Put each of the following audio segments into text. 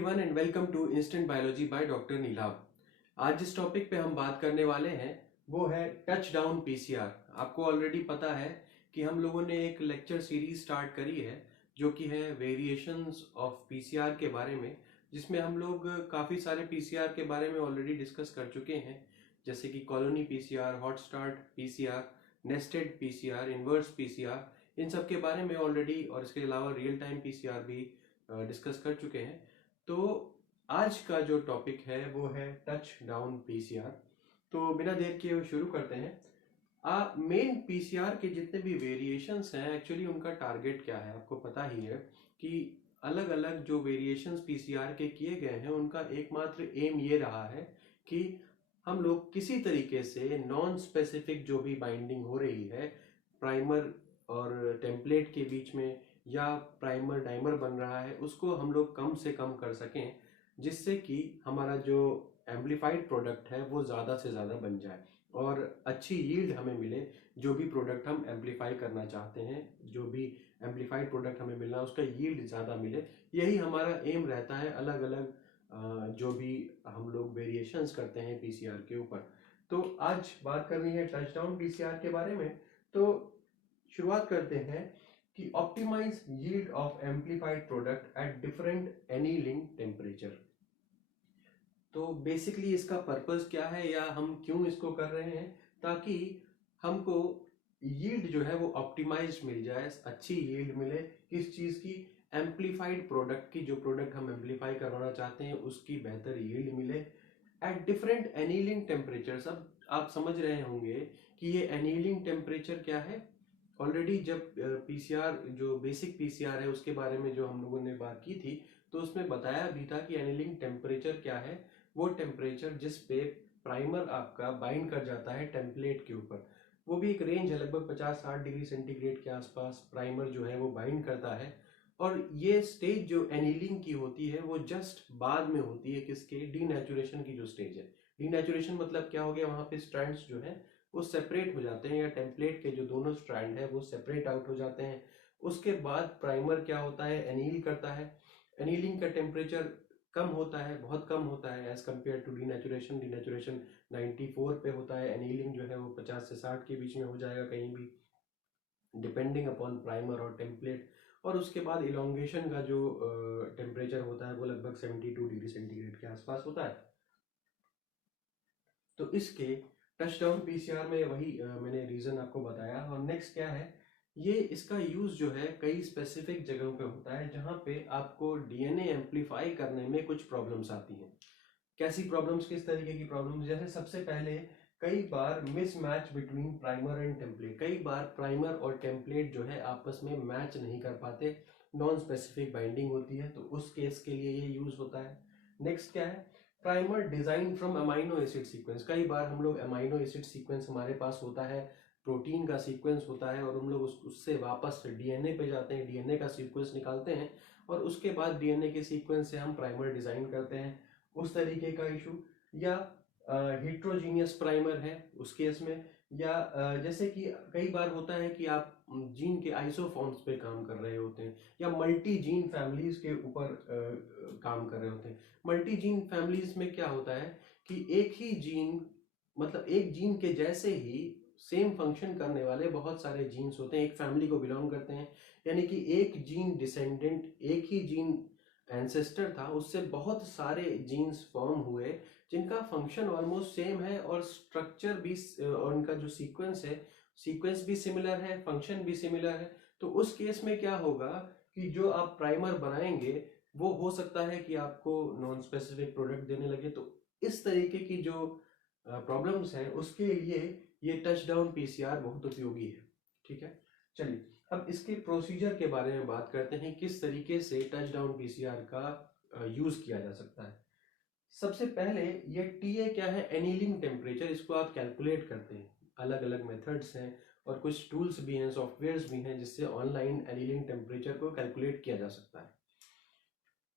Everyone and welcome to instant biology by doctor Neelabh. आज जिस topic पे हम बात करने वाले हैं वो है टच डाउन पीसीआर। आपको ऑलरेडी पता है कि हम लोगों ने एक लेक्चर सीरीज स्टार्ट करी है जो कि है वेरिएशंस ऑफ पीसीआर के बारे में, जिसमें हम लोग काफ़ी सारे पीसीआर के बारे में ऑलरेडी डिस्कस कर चुके हैं, जैसे कि colony PCR, hot start PCR, nested PCR, inverse PCR, इन सब के बारे में ऑलरेडी, और इसके अलावा रियल टाइम पीसीआर भी डिस्कस कर चुके हैं। तो आज का जो टॉपिक है वो है टच डाउन पीसीआर। तो बिना देर किए शुरू करते हैं। मेन पीसीआर के जितने भी वेरिएशंस हैं, एक्चुअली उनका टारगेट क्या है आपको पता ही है कि अलग अलग जो वेरिएशंस पीसीआर के किए गए हैं उनका एकमात्र एम ये रहा है कि हम लोग किसी तरीके से नॉन स्पेसिफिक जो भी बाइंडिंग हो रही है प्राइमर और टेम्पलेट के बीच में, या प्राइमर डाइमर बन रहा है, उसको हम लोग कम से कम कर सकें, जिससे कि हमारा जो एम्प्लीफाइड प्रोडक्ट है वो ज़्यादा से ज़्यादा बन जाए और अच्छी यील्ड हमें मिले। जो भी प्रोडक्ट हम एम्प्लीफाई करना चाहते हैं, जो भी एम्प्लीफाइड प्रोडक्ट हमें मिलना है, उसका यील्ड ज़्यादा मिले, यही हमारा एम रहता है अलग अलग जो भी हम लोग वेरिएशंस करते हैं पीसीआर के ऊपर। तो आज बात करनी है टच डाउन पीसीआर के बारे में। तो शुरुआत करते हैं कि optimise yield of amplified product at different annealing temperature. तो बेसिकली इसका पर्पस क्या है या हम क्यों इसको कर रहे हैं, ताकि हमको यील्ड जो है वो ऑप्टिमाइज्ड मिल जाए, अच्छी यील्ड मिले। किस चीज़ की? एम्प्लीफाइड प्रोडक्ट की। जो प्रोडक्ट हम एम्प्लीफाई करवाना चाहते हैं उसकी बेहतर यील्ड मिले एट डिफरेंट एनीलिंग टेम्परेचर। अब आप समझ रहे होंगे कि ये एनीलिंग टेम्परेचर क्या है। ऑलरेडी जब पीसीआर, जो बेसिक पीसीआर है, उसके बारे में जो हम लोगों ने बात की थी, तो उसमें बताया भी था कि एनीलिंग टेम्परेचर क्या है। वो टेम्परेचर जिस पे प्राइमर आपका बाइंड कर जाता है टेम्पलेट के ऊपर, वो भी एक रेंज है, लगभग 50-60 डिग्री सेंटीग्रेड के आसपास प्राइमर जो है वो बाइंड करता है। और ये स्टेज जो एनीलिंग की होती है वो जस्ट बाद में होती है। किसके? डीनेचुरेशन की जो स्टेज है। डीनेचुरेशन मतलब क्या हो गया? वहां पे स्ट्रैंड्स जो है वो सेपरेट हो जाते हैं, या टेम्पलेट के जो दोनों स्ट्रैंड है वो सेपरेट आउट हो जाते हैं। उसके बाद प्राइमर क्या होता है? एनील करता है। एनीलिंग का टेम्परेचर कम होता है, बहुत कम होता है as compare to denaturation. Denaturation 94 पे होता है, एनीलिंग जो है वो 50 से 60 के बीच में हो जाएगा कहीं भी, डिपेंडिंग अपॉन प्राइमर और टेम्पलेट। और उसके बाद इलोंगेशन का जो टेम्परेचर होता है वो लगभग 72 डिग्री सेंटीग्रेड के आसपास होता है। तो इसके टच डाउन पीसीआर में वही मैंने रीजन आपको बताया। और नेक्स्ट क्या है, ये इसका यूज जो है कई स्पेसिफिक जगहों पे होता है जहां पे आपको डीएनए एम्प्लीफाई करने में कुछ प्रॉब्लम्स आती हैं। कैसी प्रॉब्लम्स? किस तरीके की प्रॉब्लम्स? जैसे सबसे पहले, कई बार mismatch between primer and template. कई बार प्राइमर और टेम्पलेट जो है आपस में मैच नहीं कर पाते, नॉन स्पेसिफिक बाइंडिंग होती है, तो उस केस के लिए ये यूज होता है। नेक्स्ट क्या है? Primer design from amino acid sequence. कई बार हम लोग अमाइनो एसिड सीक्वेंस हमारे पास होता है, प्रोटीन का सीक्वेंस होता है, और हम लोग उससे वापस डीएनए पे जाते हैं, डीएनए का सीक्वेंस निकालते हैं, और उसके बाद डीएनए के सीक्वेंस से हम प्राइमर डिजाइन करते हैं। उस तरीके का इशू। या हेट्रोजीनियस प्राइमर है उस केस में। या जैसे कि कई बार होता है कि आप जीन के आइसोफॉर्म्स पे काम कर रहे होते हैं, या मल्टी जीन फैमिलीज के ऊपर काम कर रहे होते हैं। मल्टी जीन फैमिलीज में क्या होता है कि एक ही जीन, मतलब एक जीन के जैसे ही सेम फंक्शन करने वाले बहुत सारे जीन्स होते हैं, एक फैमिली को बिलोंग करते हैं। यानी कि एक जीन डिसेंडेंट, एक ही जीन एंसेस्टर था, उससे बहुत सारे जीन्स फॉर्म हुए जिनका फंक्शन ऑलमोस्ट सेम है, और स्ट्रक्चर भी, और उनका जो सीक्वेंस है, सीक्वेंस भी सिमिलर है, फंक्शन भी सिमिलर है। तो उस केस में क्या होगा कि जो आप प्राइमर बनाएंगे वो हो सकता है कि आपको नॉन स्पेसिफिक प्रोडक्ट देने लगे। तो इस तरीके की जो प्रॉब्लम्स हैं उसके लिए ये टच डाउन पीसीआर बहुत उपयोगी है। ठीक है, चलिए अब इसके प्रोसीजर के बारे में बात करते हैं, किस तरीके से टच डाउन पीसीआर का यूज किया जा सकता है। सबसे पहले ये टीए क्या है? Annealing temperature. इसको आप कैलकुलेट करते हैं, अलग अलग मेथड्स हैं और कुछ टूल्स भी हैं, सॉफ्टवेयर्स भी हैं, जिससे ऑनलाइन एनीलिंग टेम्परेचर को कैलकुलेट किया जा सकता है।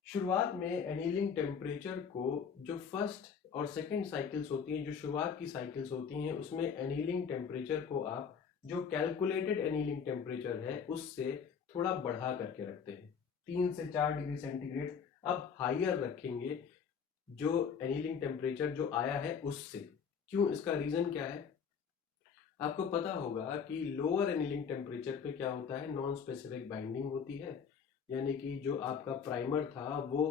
शुरुआत में एनीलिंग टेम्परेचर को, जो फर्स्ट और सेकंड साइकिल्स होती हैं, जो शुरुआत की साइकिल्स होती हैं, उसमें एनीलिंग टेम्परेचर को आप जो कैलकुलेटेड एनीलिंग टेम्परेचर है उससे थोड़ा बढ़ा करके रखते हैं, 3 से 4 डिग्री सेंटीग्रेड अब हायर रखेंगे जो एनीलिंग टेम्परेचर जो आया है उससे। क्यों, इसका रीजन क्या है? आपको पता होगा कि लोअर एनीलिंग टेम्परेचर पे क्या होता है, नॉन स्पेसिफिक बाइंडिंग होती है, यानी कि जो आपका प्राइमर था वो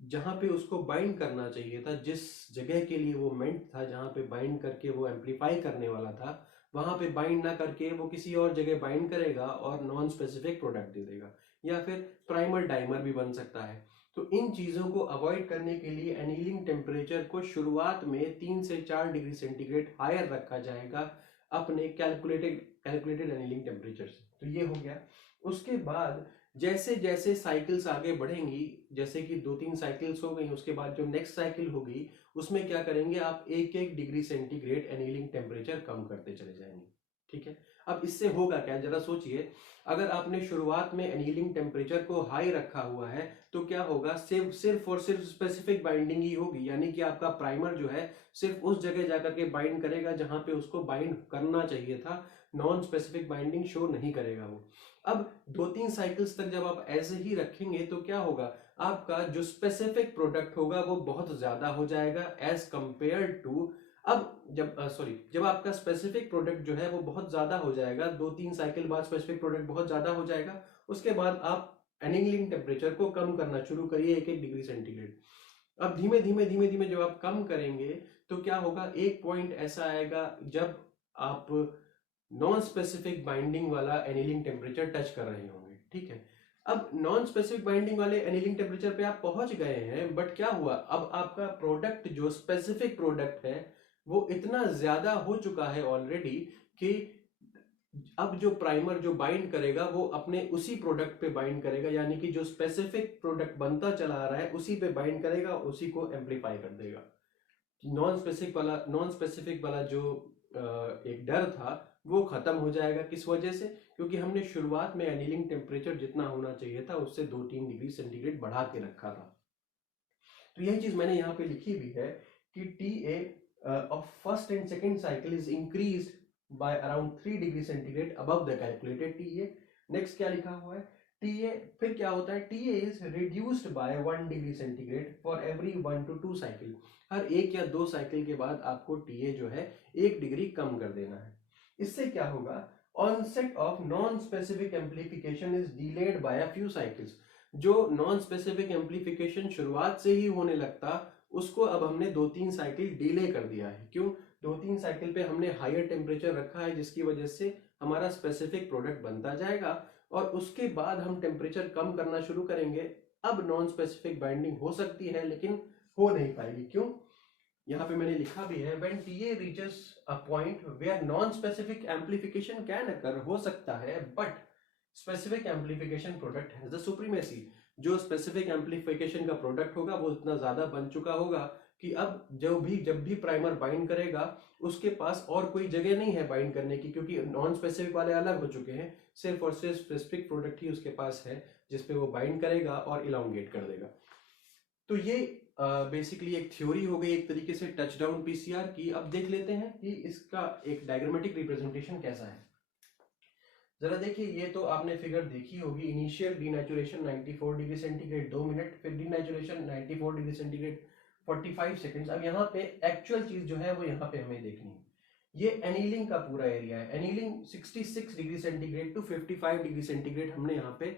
जहां पे उसको बाइंड करना चाहिए था, जिस जगह के लिए वो मेंट था, जहां पे बाइंड करके वो एम्पलीफाई करने वाला था, वहां पे बाइंड ना करके वो किसी और जगह बाइंड करेगा और नॉन स्पेसिफिक प्रोडक्ट दे देगा, या फिर प्राइमर डाइमर भी बन सकता है। तो इन चीजों को अवॉइड करने के लिए एनीलिंग टेम्परेचर को शुरुआत में 3 से 4 डिग्री सेंटीग्रेड हायर रखा जाएगा अपने कैलकुलेटेड कैलकुलेटेड एनीलिंग टेम्परेचर से। तो ये हो गया। उसके बाद जैसे जैसे साइकिल्स आगे बढ़ेंगी, जैसे कि 2-3 साइकिल्स हो गई, उसके बाद जो नेक्स्ट साइकिल होगी उसमें क्या करेंगे आप, 1-1 डिग्री सेंटीग्रेड एनीलिंग टेम्परेचर कम करते चले जाएंगे। ठीक है, अब इससे होगा क्या, जरा सोचिए। अगर आपने शुरुआत में एनीलिंग टेम्परेचर को हाई रखा हुआ है तो क्या होगा, सिर्फ सिर्फ और सिर्फ स्पेसिफिक बाइंडिंग ही होगी, यानी कि आपका प्राइमर जो है सिर्फ उस जगह जाकर के बाइंड करेगा जहां पे उसको बाइंड करना चाहिए था, नॉन स्पेसिफिक बाइंडिंग शो नहीं करेगा वो। अब 2-3 साइकिल्स तक जब आप ऐसे ही रखेंगे तो क्या होगा, आपका जो स्पेसिफिक प्रोडक्ट होगा वो बहुत ज्यादा हो जाएगा एज कंपेयर टू, अब जब आपका स्पेसिफिक प्रोडक्ट जो है वो बहुत ज्यादा हो जाएगा, 2-3 साइकिल बाद स्पेसिफिक प्रोडक्ट बहुत ज्यादा हो जाएगा, उसके बाद आप एनीलिंग टेम्परेचर को कम करना शुरू करिए 1-1 डिग्री सेंटीग्रेड। अब धीमे धीमे धीमे धीमे जब आप कम करेंगे तो क्या होगा, एक पॉइंट ऐसा आएगा जब आप नॉन स्पेसिफिक बाइंडिंग वाला एनीलिंग टेम्परेचर टच कर रहे होंगे। ठीक है, अब नॉन स्पेसिफिक बाइंडिंग वाले एनीलिंग टेम्परेचर पे आप पहुंच गए हैं, बट क्या हुआ, अब आपका प्रोडक्ट जो स्पेसिफिक प्रोडक्ट है वो इतना ज्यादा हो चुका है ऑलरेडी कि अब जो प्राइमर जो बाइंड करेगा वो अपने उसी प्रोडक्ट पे बाइंड करेगा, यानी कि जो स्पेसिफिक प्रोडक्ट बनता चला आ रहा है उसी पे बाइंड करेगा, उसी को एम्पलीफाई कर देगा। नॉन स्पेसिफिक वाला जो एक डर था वो खत्म हो जाएगा। किस वजह से? क्योंकि हमने शुरुआत में एनीलिंग टेम्परेचर जितना होना चाहिए था उससे 2-3 डिग्री सेंटीग्रेड बढ़ा के रखा था। तो यही चीज मैंने यहाँ पे लिखी भी है कि T A of first and second cycle is increase by around 3 degree centigrade above the calculated T A. Next क्या लिखा हुआ है, टी ए फिर क्या होता है, T A is reduced by 1 degree centigrade for every 1 to 2 cycle. हर 1 या 2 साइकिल के बाद आपको टी ए जो है 1 डिग्री कम कर देना है। इससे क्या होगा, onset of non specific amplification is delayed by a few cycles. जो नॉन स्पेसिफिक एम्पलीफिकेशन शुरुआत से ही होने लगता उसको अब हमने 2-3 साइकिल डिले कर दिया है। क्यों, 2-3 साइकिल पे हमने हायर टेम्परेचर रखा है जिसकी वजह से हमारा स्पेसिफिक प्रोडक्ट बनता जाएगा और उसके बाद हम टेम्परेचर कम करना शुरू करेंगे। अब नॉन स्पेसिफिक बाइंडिंग हो सकती है लेकिन हो नहीं पाएगी। क्यों, यहाँ पे मैंने लिखा भी है, when TA reaches a point where non-specific amplification can occur, हो सकता है, but specific amplification product has the supremacy। जो स्पेसिफिक एम्पलीफिकेशन का प्रोडक्ट होगा वो इतना ज्यादा बन चुका होगा कि अब जब भी प्राइमर बाइंड करेगा उसके पास और कोई जगह नहीं है बाइंड करने की, क्योंकि नॉन स्पेसिफिक वाले अलग हो चुके हैं, सिर्फ और सिर्फ स्पेसिफिक प्रोडक्ट ही उसके पास है जिसपे वो बाइंड करेगा और इलांगेट कर देगा। तो ये बेसिकली एक थ्योरी हो गई एक तरीके से टच डाउन पीसीआर की। अब देख लेते हैं कि इसका एक डायग्रामेटिक रिप्रेजेंटेशन कैसा है। जरा देखिए, ये तो आपने फिगर देखी होगी, initial denaturation 94 degree centigrade 2 minute, फिर डीनेचुरेशन 94 डिग्री सेंटीग्रेड 45 सेकंड्स। अब यहाँ पे एक्चुअल चीज जो है वो यहाँ पे हमें देखनी है। ये एनीलिंग का पूरा एरिया है। Annealing 66 degree centigrade to 55 degree centigrade हमने यहाँ पे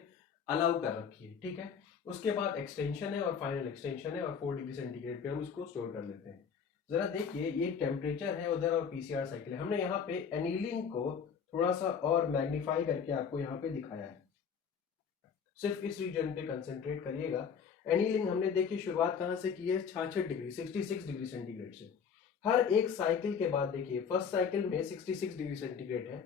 अलाउ कर रखी है। ठीक है, उसके बाद एक्सटेंशन है और फाइनल एक्सटेंशन है और 4 डिग्री सेंटीग्रेड पे हम इसको स्टोर कर लेते हैं। जरा देखिए, ये टेम्परेचर है उधर और पीसीआर साइकिल है। हमने यहाँ पे एनीलिंग को थोड़ा सा और मैग्नीफाई करके आपको यहाँ पे दिखाया है, सिर्फ इस रीजन पे कंसेंट्रेट करिएगा। एनीलिंग हमने देखी शुरुआत कहाँ से की है, 66 डिग्री 66 डिग्री सेंटीग्रेड से। हर एक साइकिल के बाद देखिए, फर्स्ट साइकिल में 66 डिग्री सेंटीग्रेड है,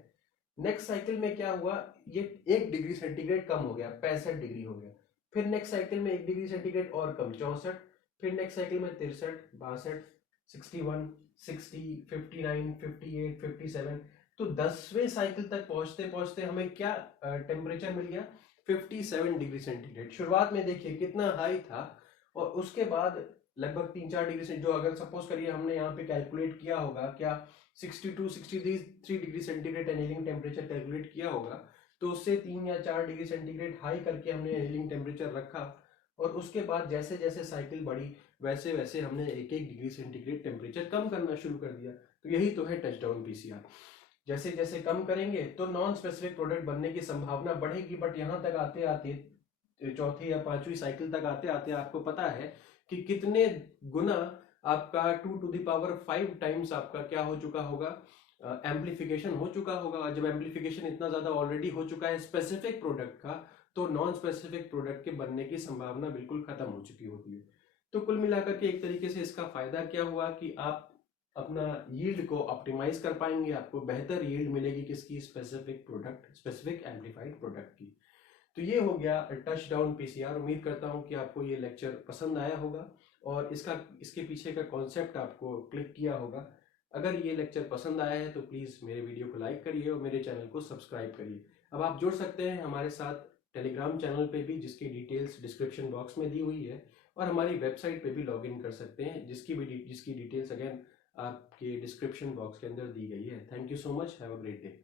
नेक्स्ट साइकिल में क्या हुआ, ये 1 डिग्री सेंटीग्रेड कम हो गया, 65 डिग्री हो गया। फिर नेक्स्ट साइकिल में 1 डिग्री सेंटीग्रेड और कम, 64। फिर नेक्स्ट साइकिल में 63, 62, 61, 60, 59, 58, 57। तो 10वें साइकिल तक पहुंचते पहुंचते हमें क्या टेम्परेचर मिल गया, 57 डिग्री सेंटीग्रेड। शुरुआत में देखिए कितना हाई था, और उसके बाद लगभग 3-4 डिग्री से, जो अगर सपोज करिए हमने यहाँ पे कैलकुलेट किया होगा, क्या 62-63 degree centigrade annealing temperature calculate किया होगा, तो उससे 3 या 4 डिग्री सेंटीग्रेड हाई करके हमने एनीलिंग टेम्परेचर रखा। और उसके बाद जैसे जैसे साइकिल बढ़ी वैसे वैसे हमने 1-1 डिग्री सेंटीग्रेड टेम्परेचर कम करना शुरू कर दिया। तो यही तो है टच डाउन पीसीआर। जैसे जैसे कम करेंगे तो नॉन स्पेसिफिक प्रोडक्ट बनने की संभावना बढ़ेगी, बट यहाँ तक आते आते चौथी या पांचवी साइकिल तक आते आते आपको पता है कि कितने गुना आपका 2 to the power 5 टाइम्स आपका क्या हो चुका होगा, एम्पलीफिकेशन हो चुका होगा। जब एम्पलीफिकेशन इतना ज्यादा ऑलरेडी हो चुका है स्पेसिफिक प्रोडक्ट का, तो नॉन स्पेसिफिक प्रोडक्ट के बनने की संभावना बिल्कुल खत्म हो चुकी होती है। तो कुल मिलाकर के एक तरीके से इसका फायदा क्या हुआ कि आप अपना यील्ड को ऑप्टिमाइज कर पाएंगे, आपको बेहतर यील्ड मिलेगी किसकी, specific product, specific amplified product की। तो ये हो गया टच डाउन पीसीआर। उम्मीद करता हूँ कि आपको ये लेक्चर पसंद आया होगा और इसके पीछे का कॉन्सेप्ट आपको क्लिक किया होगा। अगर ये लेक्चर पसंद आया है तो प्लीज़ मेरे वीडियो को लाइक करिए और मेरे चैनल को सब्सक्राइब करिए। अब आप जुड़ सकते हैं हमारे साथ टेलीग्राम चैनल पे भी, जिसकी डिटेल्स डिस्क्रिप्शन बॉक्स में दी हुई है, और हमारी वेबसाइट पे भी लॉग इन कर सकते हैं, जिसकी डिटेल्स अगेन आपके डिस्क्रिप्शन बॉक्स के अंदर दी गई है। Thank you so much, have a great day.